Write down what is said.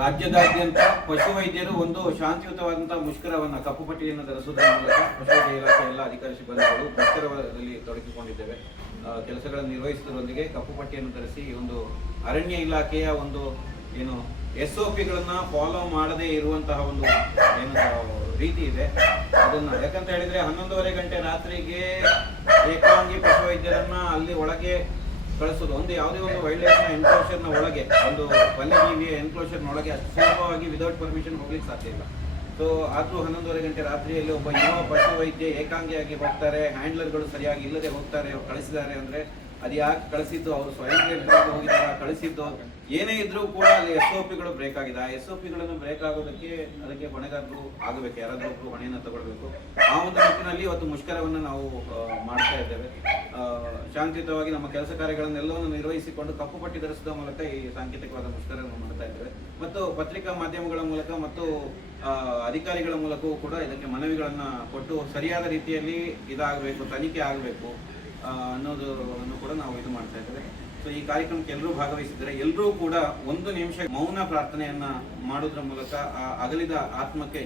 ರಾಜ್ಯದಾದ್ಯಂತ ಪಶುವೈದ್ಯರು ಒಂದು ಶಾಂತಿಯುತವಾದಂತಹ ಮುಷ್ಕರವನ್ನು ಕಪ್ಪುಪಟ್ಟಿಯನ್ನು ಧರಿಸುವುದರ ಮೂಲಕ ಪಶುವೈದ್ಯ ಇಲಾಖೆ ಎಲ್ಲ ಅಧಿಕಾರಿ ಸಿಬ್ಬಂದಿಗಳು ಮುಷ್ಕರದಲ್ಲಿ ತೊಡಗಿಕೊಂಡಿದ್ದೇವೆ. ಕೆಲಸಗಳನ್ನು ನಿರ್ವಹಿಸುವುದರೊಂದಿಗೆ ಕಪ್ಪುಪಟ್ಟಿಯನ್ನು ಧರಿಸಿ ಒಂದು ಅರಣ್ಯ ಇಲಾಖೆಯ ಒಂದು ಏನು SOPಗಳನ್ನ ಫಾಲೋ ಮಾಡದೇ ಇರುವಂತಹ ಒಂದು ಏನು ರೀತಿ ಇದೆ. ಅದನ್ನ ಯಾಕಂತ ಹೇಳಿದ್ರೆ 11:30 ಗಂಟೆ ರಾತ್ರಿಗೆ ಏಕಾಂಗಿ ಪಶುವೈದ್ಯರನ್ನ ಅಲ್ಲಿ ಒಳಗೆ ಕಳಿಸೋದು ಒಂದು ಯಾವುದೇ ಒಂದು ವೈಲ್ಡ್ ಲೈಫ್ ಎನ್ಕ್ಲೋಷರ್ನ ಒಳಗೆ ಒಂದು ವನ್ಯಜೀವಿಯ ಎನ್ಕ್ಲೋಷರ್ನ ಒಳಗೆ ಅಷ್ಟು ಸುಲಭವಾಗಿ ವಿದೌಟ್ ಪರ್ಮಿಷನ್ ಹೋಗ್ಲಿಕ್ಕೆ ಸಾಧ್ಯ ಇಲ್ಲ. ಸೊ ಆದರೂ 11:30 ಗಂಟೆ ರಾತ್ರಿಯಲ್ಲಿ ಒಬ್ಬ ಯುವ ಪಶುವೈದ್ಯ ಏಕಾಂಗಿಯಾಗಿ ಹೋಗ್ತಾರೆ, ಹ್ಯಾಂಡ್ಲರ್ಗಳು ಸರಿಯಾಗಿ ಇಲ್ಲದೆ ಹೋಗ್ತಾರೆ, ಕಳಿಸಿದ್ದಾರೆ ಅಂದರೆ ಅದು ಯಾಕೆ ಕಳಿಸಿದ್ದು, ಅವರು ಸ್ವಯಂ ಹೋಗಿದ್ದಾರೆ ಕಳಿಸಿದ್ದು ಏನೇ ಇದ್ರೂ ಕೂಡ ಅಲ್ಲಿ SOPಗಳು ಬ್ರೇಕ್ ಆಗಿದೆ. ಆ SOPಗಳನ್ನು ಬ್ರೇಕ್ ಆಗೋದಕ್ಕೆ ಅದಕ್ಕೆ ಹೊಣೆಗಾರರು ಆಗಬೇಕು, ಯಾರಾದರೂ ಒಬ್ಬರು ಹೊಣೆಯನ್ನು ತಗೊಳ್ಬೇಕು. ಆ ಒಂದು ನಿಟ್ಟಿನಲ್ಲಿ ಇವತ್ತು ಮುಷ್ಕರವನ್ನು ನಾವು ಮಾಡ್ತಾ ಇದ್ದೇವೆ. ಶಾಂತಿಯುತವಾಗಿ ನಮ್ಮ ಕೆಲಸ ಕಾರ್ಯಗಳನ್ನೆಲ್ಲವನ್ನು ನಿರ್ವಹಿಸಿಕೊಂಡು ಕಪ್ಪುಪಟ್ಟಿ ಧರಿಸುವ ಮೂಲಕ ಈ ಸಾಂಕೇತಿಕವಾದ ಮುಷ್ಕರವನ್ನು ಮಾಡ್ತಾ ಇದ್ದೇವೆ. ಮತ್ತು ಪತ್ರಿಕಾ ಮಾಧ್ಯಮಗಳ ಮೂಲಕ ಮತ್ತು ಅಧಿಕಾರಿಗಳ ಮೂಲಕವೂ ಕೂಡ ಇದಕ್ಕೆ ಮನವಿಗಳನ್ನು ಕೊಟ್ಟು ಸರಿಯಾದ ರೀತಿಯಲ್ಲಿ ಇದಾಗಬೇಕು, ತನಿಖೆ ಆಗಬೇಕು ಅನ್ನೋದನ್ನು ಕೂಡ ನಾವು ಇದು ಮಾಡ್ತಾ ಇದ್ದೇವೆ. ಸೊ ಈ ಕಾರ್ಯಕ್ರಮಕ್ಕೆ ಎಲ್ಲರೂ ಭಾಗವಹಿಸಿದ್ದಾರೆ. ಎಲ್ಲರೂ ಕೂಡ 1 ನಿಮಿಷ ಮೌನ ಪ್ರಾರ್ಥನೆಯನ್ನ ಮಾಡೋದ್ರ ಮೂಲಕ ಆ ಅಗಲಿದ ಆತ್ಮಕ್ಕೆ